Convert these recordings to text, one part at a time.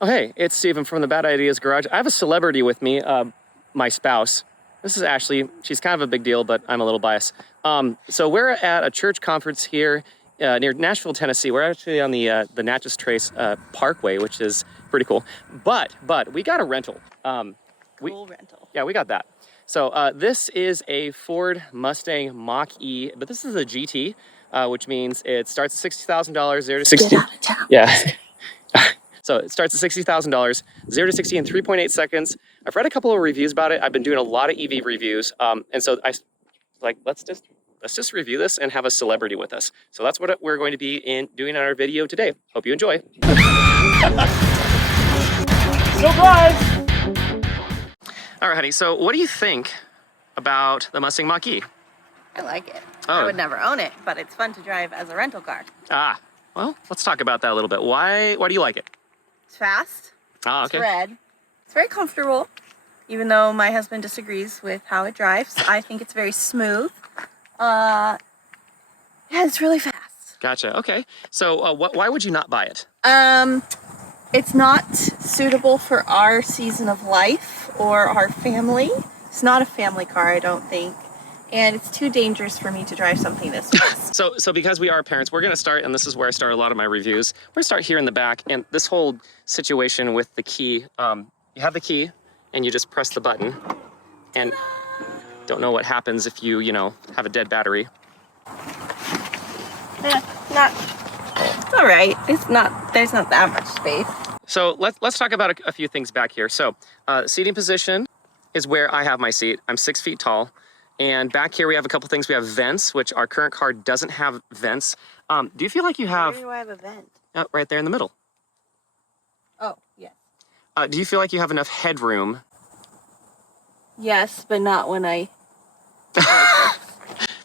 Oh, hey, it's Steven from the Bad Ideas Garage. I have a celebrity with me, my spouse. This is Ashley. She's kind of a big deal, but I'm a little biased. So we're at a church conference here near Nashville, Tennessee. We're actually on the Natchez Trace Parkway, which is pretty cool. But we got a rental. Cool rental. Yeah, we got that. So this is a Ford Mustang Mach-E, but this is a GT, which means it starts at $60,000, 0 to 60. Get out of town. Yeah. So it starts at $60,000, 0 to 60 in 3.8 seconds. I've read a couple of reviews about it. I've been doing a lot of EV reviews, and so I like let's just review this and have a celebrity with us. So that's what we're going to be doing in our video today. Hope you enjoy. Surprise! All right, honey. So what do you think about the Mustang Mach-E? I like it. Oh. I would never own it, but it's fun to drive as a rental car. Ah, well, let's talk about that a little bit. Why do you like it? It's fast. Ah, okay. It's red. It's very comfortable, even though my husband disagrees with how it drives. I think it's very smooth. Yeah, it's really fast. Gotcha. Okay. So why would you not buy it? It's not suitable for our season of life or our family. It's not a family car, I don't think. And it's too dangerous for me to drive something this fast. So because we are parents, we're going to start, and this is where I start a lot of my reviews. We're going to start here in the back, and this whole situation with the key, you have the key, and you just press the button, and don't know what happens if you have a dead battery. It's all right. There's not that much space. So let's talk about a few things back here. So seating position is where I have my seat. I'm 6 feet tall. And back here we have a couple things. We have vents, which our current car doesn't have vents. Do you feel like you have... Where do I have a vent? Right there in the middle. Oh, yes. Do you feel like you have enough headroom? Yes, but not when I...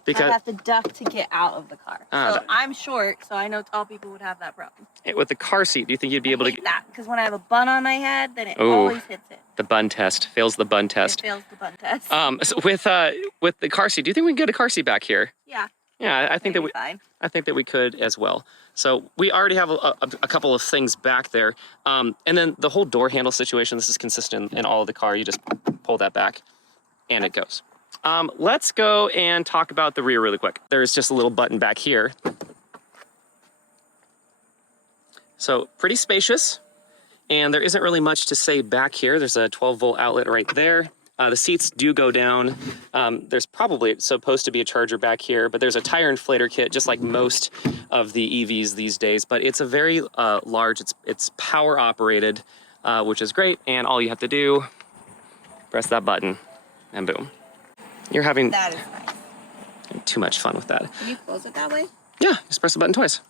Because I have to duck to get out of the car. So I'm short, so I know tall people would have that problem. With the car seat, do you think you'd be able to... that, because when I have a bun on my head, then it always hits it. The bun test. Fails the bun test. It fails the bun test. So with the car seat, do you think we can get a car seat back here? Yeah. Yeah, I think fine. I think that we could as well. So we already have a couple of things back there. And then the whole door handle situation, this is consistent in all of the car. You just pull that back and it goes. Let's go and talk about the rear really quick. There's just a little button back here. So pretty spacious, and there isn't really much to say back here. There's a 12-volt outlet right there. The seats do go down. There's probably supposed to be a charger back here, but there's a tire inflator kit, just like most of the EVs these days. But it's a very large, it's power operated, which is great. And all you have to do, press that button, and boom. You're having that is nice. Too much fun with that. Can you close it that way? Yeah, just press the button twice.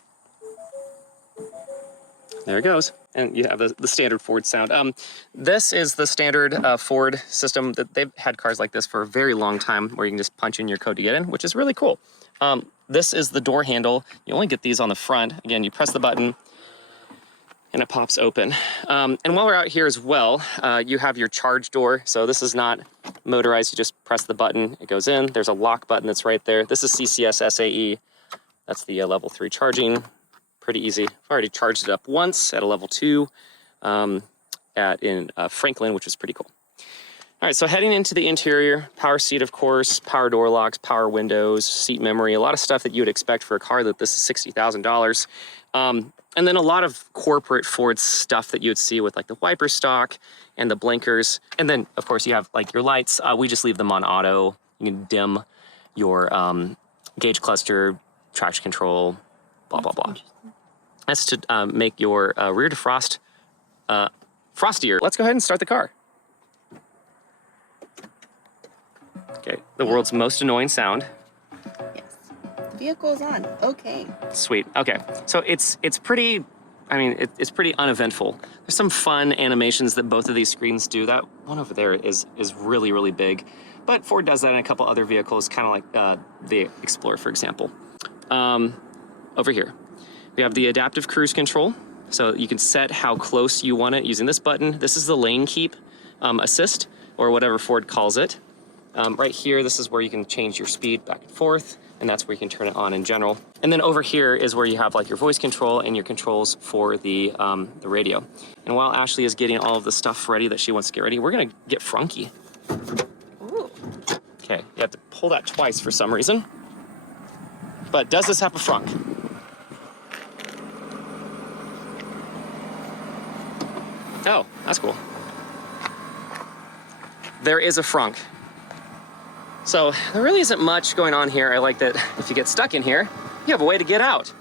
There it goes. And you have the standard Ford sound. This is the standard Ford system. That they've had cars like this for a very long time, where you can just punch in your code to get in, which is really cool. This is the door handle. You only get these on the front. Again, you press the button and it pops open. And while we're out here as well, you have your charge door. So this is not motorized. You just press the button, it goes in. There's a lock button that's right there. This is CCS SAE. That's the level 3 charging. Pretty easy. I've already charged it up once at a level 2 in Franklin, which is pretty cool. All right, so heading into the interior, power seat, of course, power door locks, power windows, seat memory, a lot of stuff that you would expect for a car that this is $60,000. And then a lot of corporate Ford stuff that you would see with like the wiper stock and the blinkers. And then, of course, you have like your lights. We just leave them on auto. You can dim your gauge cluster, traction control, blah, blah, blah. That's to make your rear defrost frostier. Let's go ahead and start the car. Okay, the world's most annoying sound. Yes. The vehicle's on. Okay. Sweet. Okay, so it's pretty, I mean, it's pretty uneventful. There's some fun animations that both of these screens do. That one over there is really, really big. But Ford does that in a couple other vehicles, kind of like the Explorer, for example. Over here, we have the adaptive cruise control. So you can set how close you want it using this button. This is the lane keep assist, or whatever Ford calls it. Right here, this is where you can change your speed back and forth. and that's where you can turn it on in general. And then over here is where you have like your voice control and your controls for the radio. And while Ashley is getting all of the stuff ready that she wants to get ready, we're gonna get frunky. Ooh. Okay, you have to pull that twice for some reason. But does this have a frunk? Oh, that's cool. There is a frunk. So there really isn't much going on here. I like that if you get stuck in here, you have a way to get out.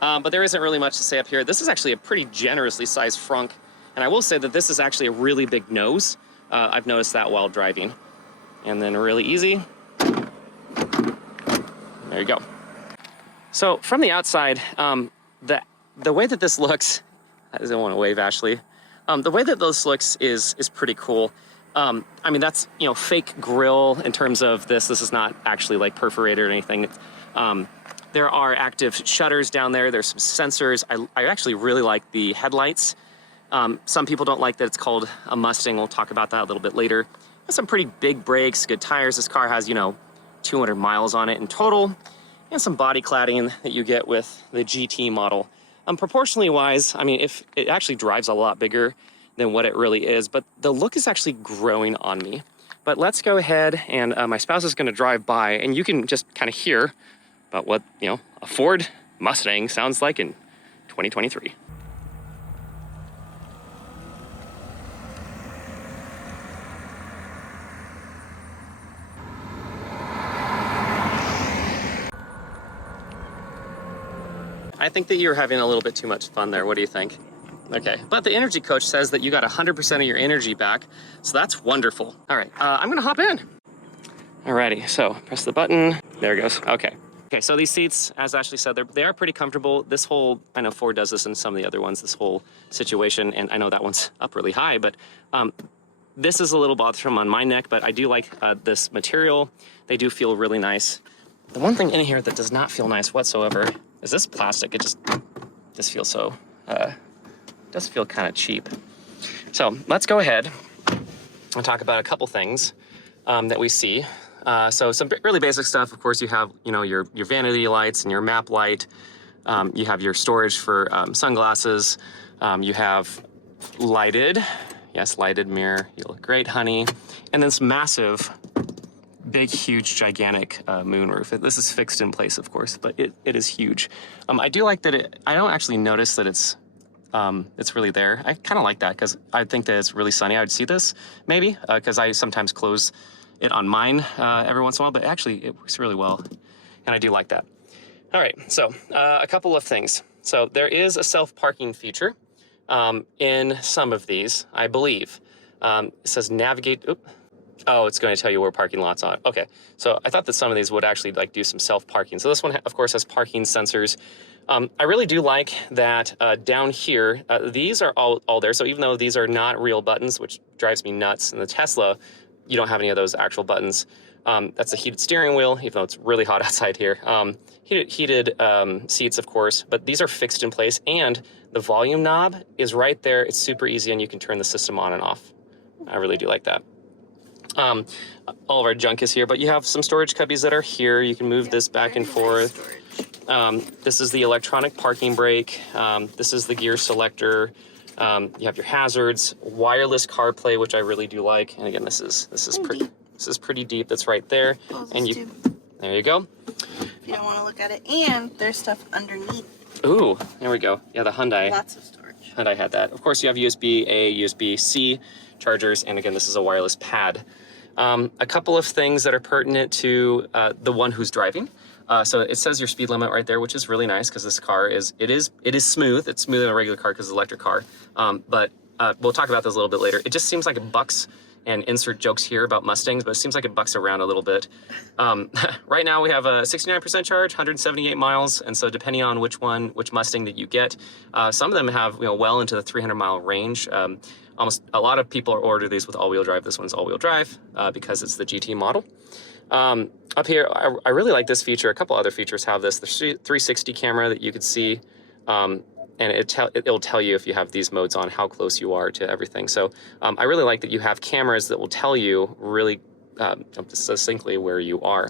But there isn't really much to say up here. This is actually a pretty generously sized frunk. And I will say that this is actually a really big nose. I've noticed that while driving. And then really easy. There you go. So from the outside, the way that this looks, I don't want to wave, Ashley. The way that this looks is pretty cool. I mean, that's, you know, fake grill in terms of this. This is not actually like perforated or anything. There are active shutters down there. There's some sensors. I actually really like the headlights. Some people don't like that it's called a Mustang. We'll talk about that a little bit later. Some pretty big brakes, good tires. This car has, you know, 200 miles on it in total, and some body cladding that you get with the GT model. Proportionally wise, I mean, if it actually drives a lot bigger than what it really is, but the look is actually growing on me. But let's go ahead, and my spouse is gonna drive by, and you can just kind of hear about what, you know, a Ford Mustang sounds like in 2023. I think that you're having a little bit too much fun there. What do you think? Okay, but the energy coach says that you got 100% of your energy back, so that's wonderful. All right, I'm gonna hop in. Alrighty, so press the button. There it goes. Okay. Okay, so these seats, as Ashley said, they are pretty comfortable. This whole, I know Ford does this in some of the other ones, this whole situation, and I know that one's up really high, but this is a little bothersome on my neck, but I do like this material. They do feel really nice. The one thing in here that does not feel nice whatsoever is this plastic. It just feels so, does feel kind of cheap. So let's go ahead and talk about a couple things that we see. So some really basic stuff. Of course, you have, you know, your vanity lights and your map light. You have your storage for sunglasses. You have lighted, yes, lighted mirror. You look great, honey. And then this massive, big, huge, gigantic moonroof. This is fixed in place, of course, but it is huge. I do like that I don't actually notice that it's really there. I kind of like that because I think that it's really sunny. I would see this maybe because I sometimes close it on mine every once in a while, but actually it works really well, and I do like that. All right, so a couple of things. So there is a self-parking feature in some of these, I believe. It says navigate. Oh, it's going to tell you where parking lots are. Okay, so I thought that some of these would actually like do some self-parking. So this one, of course, has parking sensors. I really do like that down here, these are all there. So even though these are not real buttons, which drives me nuts, in the Tesla, you don't have any of those actual buttons. That's a heated steering wheel, even though it's really hot outside here. Heated seats, of course, but these are fixed in place, and the volume knob is right there. It's super easy, and you can turn the system on and off. I really do like that. All of our junk is here, but you have some storage cubbies that are here. You can move this back and forth. This is the electronic parking brake. This is the gear selector. You have your hazards, wireless CarPlay, which I really do like. And again, this is pretty deep. That's right there. And there you go. If you don't want to look at it, and there's stuff underneath. Ooh, there we go. Yeah, the Hyundai. Lots of storage. Hyundai had that. Of course, you have USB-A, USB-C chargers, and again, this is a wireless pad. A couple of things that are pertinent to the one who's driving. So it says your speed limit right there, which is really nice because this car is smooth. It's smoother than a regular car because it's an electric car. But we'll talk about this a little bit later. It just seems like it bucks, and insert jokes here about Mustangs, but it seems like it bucks around a little bit. Right now we have a 69% charge, 178 miles. And so depending on which Mustang that you get, some of them have, well into the 300-mile range. Almost a lot of people order these with all-wheel drive. This one's all-wheel drive because it's the GT model. Up here, I really like this feature. A couple other features have this. The 360 camera that you can see, and it'll tell you if you have these modes on how close you are to everything. So I really like that you have cameras that will tell you really succinctly where you are.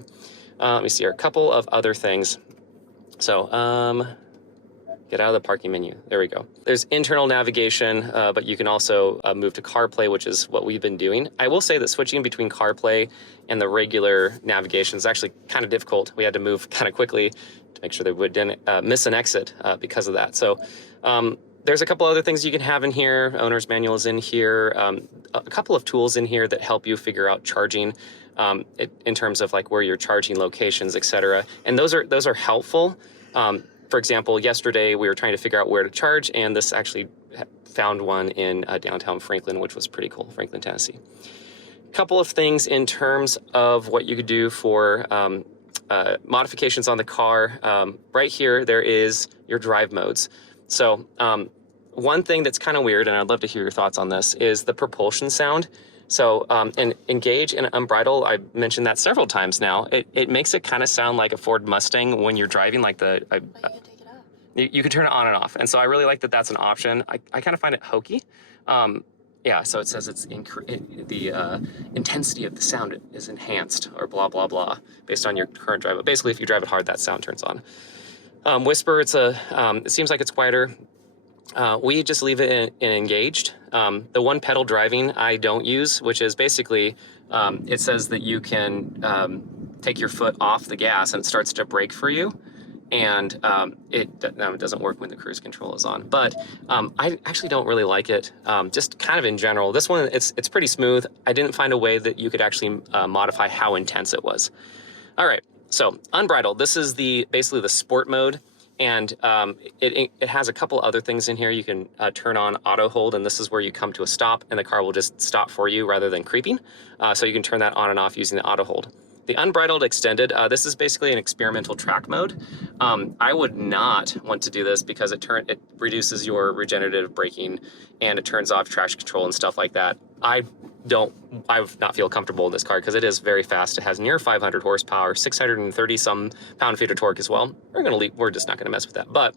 Let me see here, a couple of other things. So, get out of the parking menu. There we go. There's internal navigation, but you can also move to CarPlay, which is what we've been doing. I will say that switching between CarPlay and the regular navigation is actually kind of difficult. We had to move kind of quickly to make sure that we didn't miss an exit because of that. So there's a couple other things you can have in here. Owner's manual is in here. A couple of tools in here that help you figure out charging in terms of like where you're charging locations, etc. And those are helpful. For example, yesterday we were trying to figure out where to charge, and this actually found one in downtown Franklin, which was pretty cool, Franklin, Tennessee. A couple of things in terms of what you could do for modifications on the car. Right here, there is your drive modes. So one thing that's kind of weird, and I'd love to hear your thoughts on this, is the propulsion sound. So in Engage and Unbridled, I mentioned that several times now. It makes it kind of sound like a Ford Mustang when you're driving, like the... But you can take it off. You can turn it on and off. And so I really like that that's an option. I kind of find it hokey. Yeah, so it says it's the intensity of the sound is enhanced or blah, blah, blah, based on your current drive. But basically, if you drive it hard, that sound turns on. Whisper, it seems like it's quieter. We just leave it in engaged. The one pedal driving I don't use, which is basically, it says that you can take your foot off the gas and it starts to brake for you. And it doesn't work when the cruise control is on. But I actually don't really like it, just kind of in general. This one, it's pretty smooth. I didn't find a way that you could actually modify how intense it was. All right, so Unbridled, this is basically the sport mode. And it has a couple other things in here. You can turn on auto hold, and this is where you come to a stop and the car will just stop for you rather than creeping. So you can turn that on and off using the auto hold. The Unbridled Extended, this is basically an experimental track mode. I would not want to do this because it reduces your regenerative braking and it turns off traction control and stuff like that. I would not feel comfortable in this car because it is very fast. It has near 500 horsepower, 630 some pound-feet of torque as well. We're just not gonna mess with that, but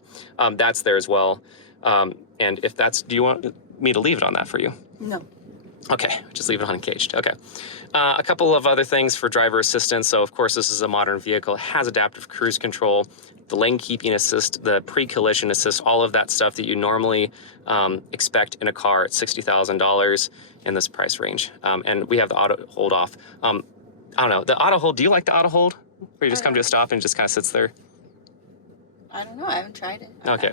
that's there as well. And if do you want me to leave it on that for you? No. Okay, just leave it on engaged, okay. A couple of other things for driver assistance. So of course, this is a modern vehicle. It has adaptive cruise control, the lane keeping assist, the pre-collision assist, all of that stuff that you normally expect in a car at $60,000 in this price range. And we have the auto hold off. I don't know, the auto hold, do you like the auto hold? Where you just come to a stop and it just kind of sits there? I don't know, I haven't tried it. Okay.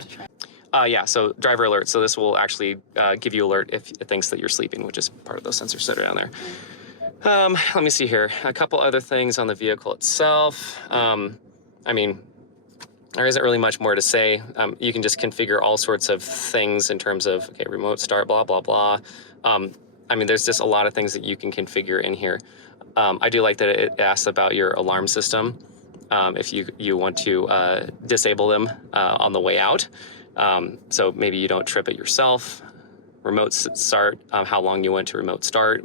Yeah, so driver alert. So this will actually give you alert if it thinks that you're sleeping, which is part of those sensors that are down there. Let me see here. A couple other things on the vehicle itself. I mean, there isn't really much more to say. You can just configure all sorts of things in terms of, okay, remote start, blah, blah, blah. I mean, there's just a lot of things that you can configure in here. I do like that it asks about your alarm system. If you want to disable them on the way out. So maybe you don't trip it yourself. Remote start, how long you want to remote start.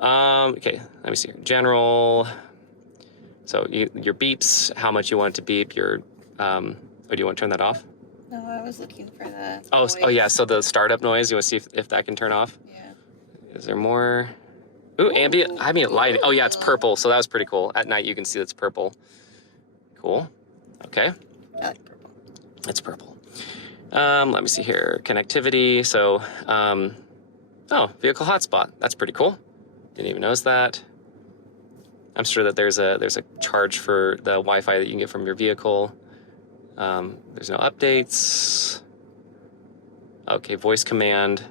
Okay, let me see here. General. So your beeps, how much you want it to beep. Do you want to turn that off? No, I was looking for the noise. Oh yeah, so the startup noise, you want to see if that can turn off? Yeah. Is there more? Ooh, ambient lighting. Oh yeah, it's purple, so that was pretty cool. At night you can see it's purple. Cool, okay. I like purple. It's purple. Let me see here, connectivity. So, vehicle hotspot. That's pretty cool. Didn't even notice that. I'm sure that there's a charge for the Wi-Fi that you can get from your vehicle. There's no updates. Okay, voice command.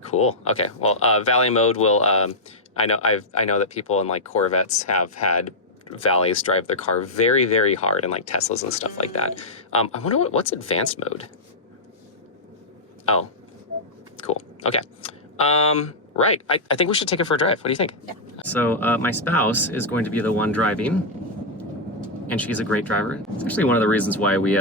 Cool. Okay. Well, valet mode will. I know that people in like Corvettes have had valets drive their car very, very hard, and like Teslas and stuff like that. I wonder what's advanced mode. Oh, cool. Okay. Right. I think we should take it for a drive. What do you think? Yeah. So my spouse is going to be the one driving, and she's a great driver. It's actually one of the reasons why we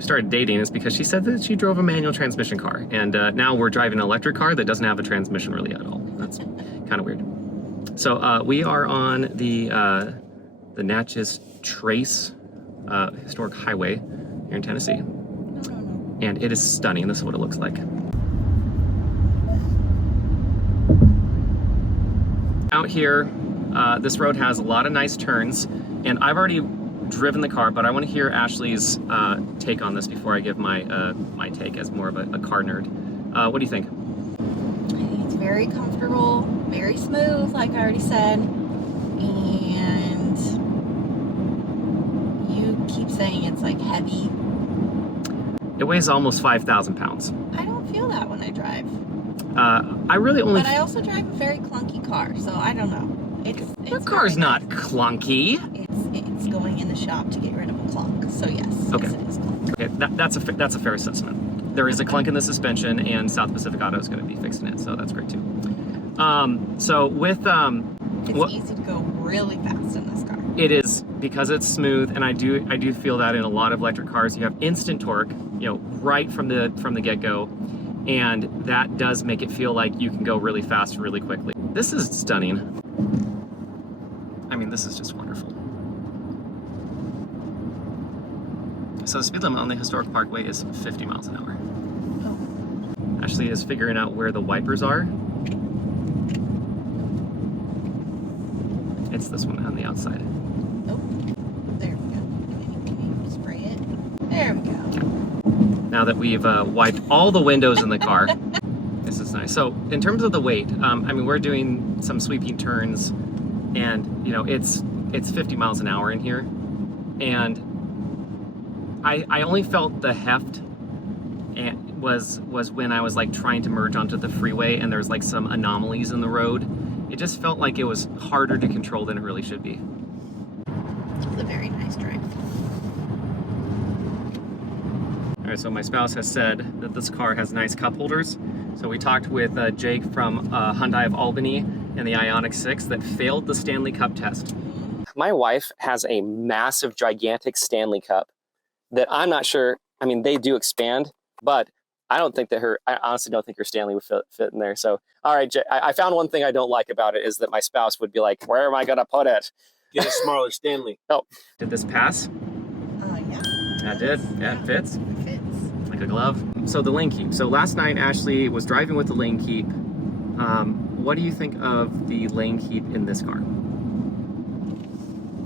started dating, is because she said that she drove a manual transmission car, and now we're driving an electric car that doesn't have a transmission really at all. That's kind of weird. So we are on the Natchez Trace historic highway here in Tennessee, and it is stunning. This is what it looks like. out here. This road has a lot of nice turns, and I've already driven the car, but I want to hear Ashley's take on this before I give my my take as more of a car nerd. What do you think? It's very comfortable, very smooth, like I already said, and you keep saying it's like heavy. It weighs almost 5,000 pounds. I don't feel that when I drive. I really only... But I also drive a very clunky car, so I don't know. Your car's not clunky. It's going in the shop to get rid of a clunk, so yes. Okay. Yes, it is clunk. Okay, that's a fair assessment. There is a clunk in the suspension, and South Pacific Auto is going to be fixing it, so that's great too. So with it's easy to go really fast in this car. It is, because it's smooth, and I do feel that in a lot of electric cars you have instant torque, right from the get-go, and that does make it feel like you can go really fast really quickly. This is stunning. I mean, this is just wonderful. So the speed limit on the historic parkway is 50 miles an hour. Oh. Ashley is figuring out where the wipers are. It's this one on the outside. Oh, there we go. Can you spray it? There we go. Okay. Now that we've wiped all the windows in the car, this is nice. So in terms of the weight, I mean, we're doing some sweeping turns, and it's 50 miles an hour in here, and I only felt the heft and was when I was like trying to merge onto the freeway, and there's like some anomalies in the road. It just felt like it was harder to control than it really should be. It's a very nice drive. All right, so my spouse has said that this car has nice cup holders. So we talked with Jake from Hyundai of Albany and the Ioniq 6 that failed the Stanley Cup test. My wife has a massive, gigantic Stanley Cup that I'm not sure, I mean, they do expand, but I honestly don't think her Stanley would fit in there. So, all right, Jay, I found one thing I don't like about it is that my spouse would be like, where am I going to put it? Get a smaller Stanley. Oh, did this pass? Yeah. That did. Yeah, it fits. It fits. Like a glove. So the lane keep. So last night, Ashley was driving with the lane keep. What do you think of the lane keep in this car?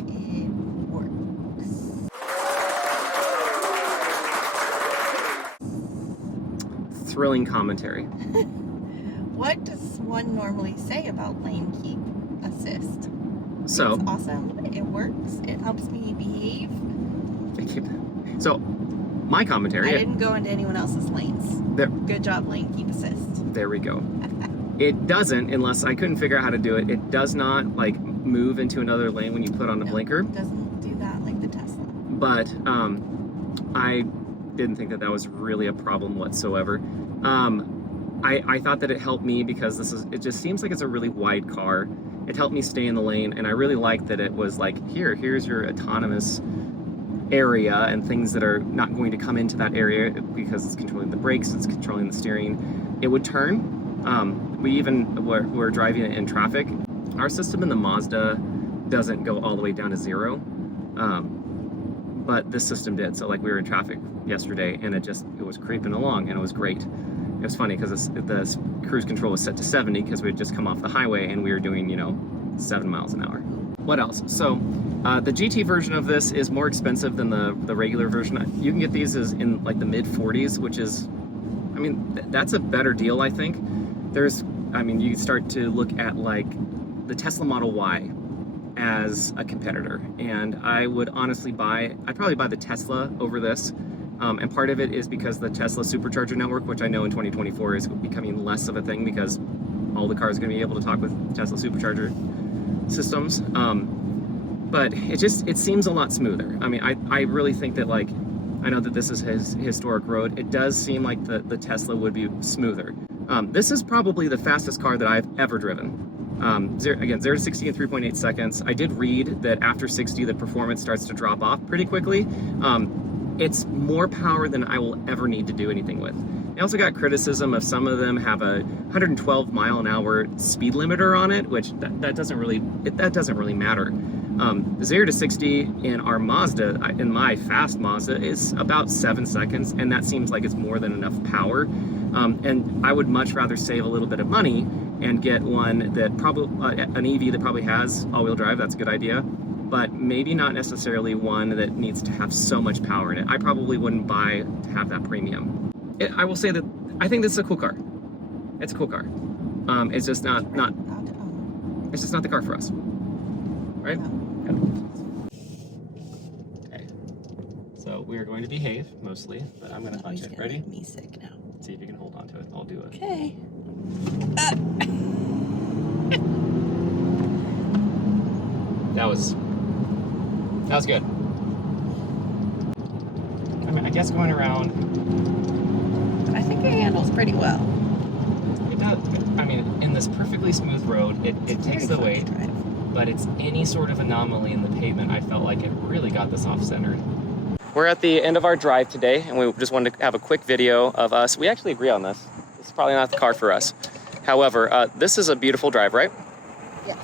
It works. Thrilling commentary. What does one normally say about lane keep assist? So It's awesome. It works. It helps me behave. So my commentary. I didn't go into anyone else's lanes. There, Good job, lane keep assist. there we go. It doesn't, unless I couldn't figure out how to do it. It does not like move into another lane when you put on a blinker. It doesn't do that like the Tesla. But I didn't think that was really a problem whatsoever. I thought that it helped me because it just seems like it's a really wide car. It helped me stay in the lane, and I really liked that it was like, here's your autonomous area and things that are not going to come into that area because it's controlling the brakes, it's controlling the steering. It would turn. We even were driving it in traffic. Our system in the Mazda doesn't go all the way down to 0, but this system did. So like we were in traffic yesterday, and it was creeping along, and it was great. It was funny because the cruise control was set to 70 because we had just come off the highway and we were doing 7 miles an hour. What else? So the GT version of this is more expensive than the regular version. You can get these in like the mid 40s, which is, I mean, that's a better deal, I think. You start to look at like the Tesla Model Y as a competitor, and I'd probably buy the Tesla over this. And part of it is because the Tesla supercharger network, which I know in 2024 is becoming less of a thing because all the cars are going to be able to talk with Tesla supercharger systems. But it seems a lot smoother. I mean, I really think that, like, I know that this is his historic road. It does seem like the Tesla would be smoother. This is probably the fastest car that I've ever driven. 0 to 60 in 3.8 seconds. I did read that after 60, the performance starts to drop off pretty quickly. It's more power than I will ever need to do anything with. I also got criticism of some of them have a 112 mile an hour speed limiter on it, which that doesn't really matter. 0 to 60 in our Mazda, in my fast Mazda, is about 7 seconds, and that seems like it's more than enough power. And I would much rather save a little bit of money and get one that probably, an EV that probably has all-wheel drive. That's a good idea, but maybe not necessarily one that needs to have so much power in it. I probably wouldn't buy to have that premium. I will say that I think this is a cool car. It's a cool car. It's just not it's just not the car for us, right? Okay. So we are going to behave mostly, but I'm going to touch it. Ready? Me sick now. See if you can hold on to it. I'll do it. Okay. That was good. I mean, I guess going around. I think it handles pretty well. It does. I mean, in this perfectly smooth road, it takes the weight, but it's any sort of anomaly in the pavement. I felt like it really got this off-centered. We're at the end of our drive today, and we just wanted to have a quick video of us. We actually agree on this. This is probably not the car for us. However, this is a beautiful drive, right? Yes.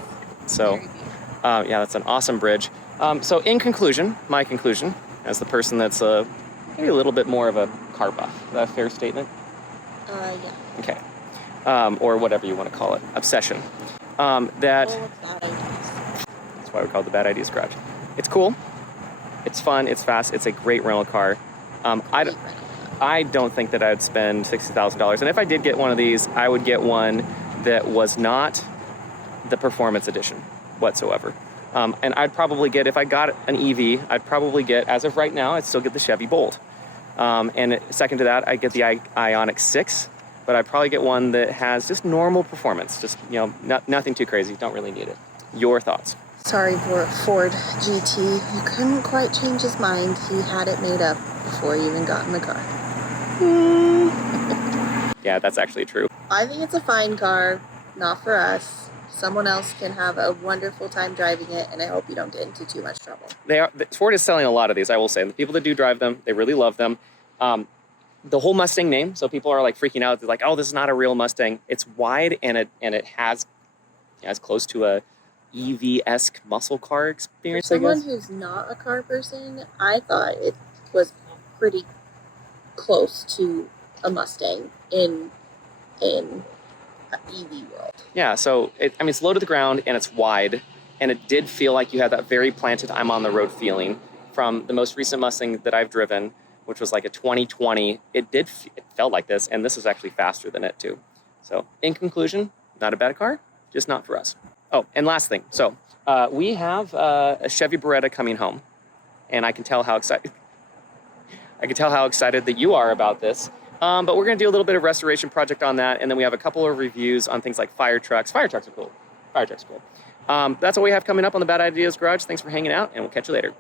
So, yeah, that's an awesome bridge. So in conclusion, my conclusion, as the person that's maybe a little bit more of a car buff, is that a fair statement? Yeah. Okay. Or whatever you want to call it, obsession. That's why we call it the Bad Ideas Garage. It's cool, it's fun, it's fast, it's a great rental car. I don't think that I'd spend $60,000. And if I did get one of these, I would get one that was not the performance edition whatsoever. And I'd probably get, if I got an EV, I'd probably get, as of right now, I'd still get the Chevy Bolt. And second to that, I'd get the Ioniq 6, but I'd probably get one that has just normal performance, just, you know, nothing too crazy, don't really need it. Your thoughts? Sorry, Ford GT. You couldn't quite change his mind. He had it made up before he even got in the car. Yeah, that's actually true. I think it's a fine car, not for us. Someone else can have a wonderful time driving it, and I hope you don't get into too much trouble. Ford is selling a lot of these, I will say. And the people that do drive them, they really love them. The whole Mustang name, so people are like freaking out. They're like, "Oh, this is not a real Mustang." It's wide, and it has as close to a EV-esque muscle car experience. For someone who's not a car person, I thought it was pretty close to a Mustang in EV world. Yeah, so it's low to the ground and it's wide, and it did feel like you had that very planted, I'm on the road feeling from the most recent Mustang that I've driven, which was like a 2020. It felt like this, and this is actually faster than it too. So in conclusion, not a bad car, just not for us. Oh, and last thing. So we have a Chevy Beretta coming home, and I can tell how excited that you are about this. But we're going to do a little bit of restoration project on that, and then we have a couple of reviews on things like fire trucks. Fire trucks are cool. That's what we have coming up on the Bad Ideas Garage. Thanks for hanging out, and we'll catch you later.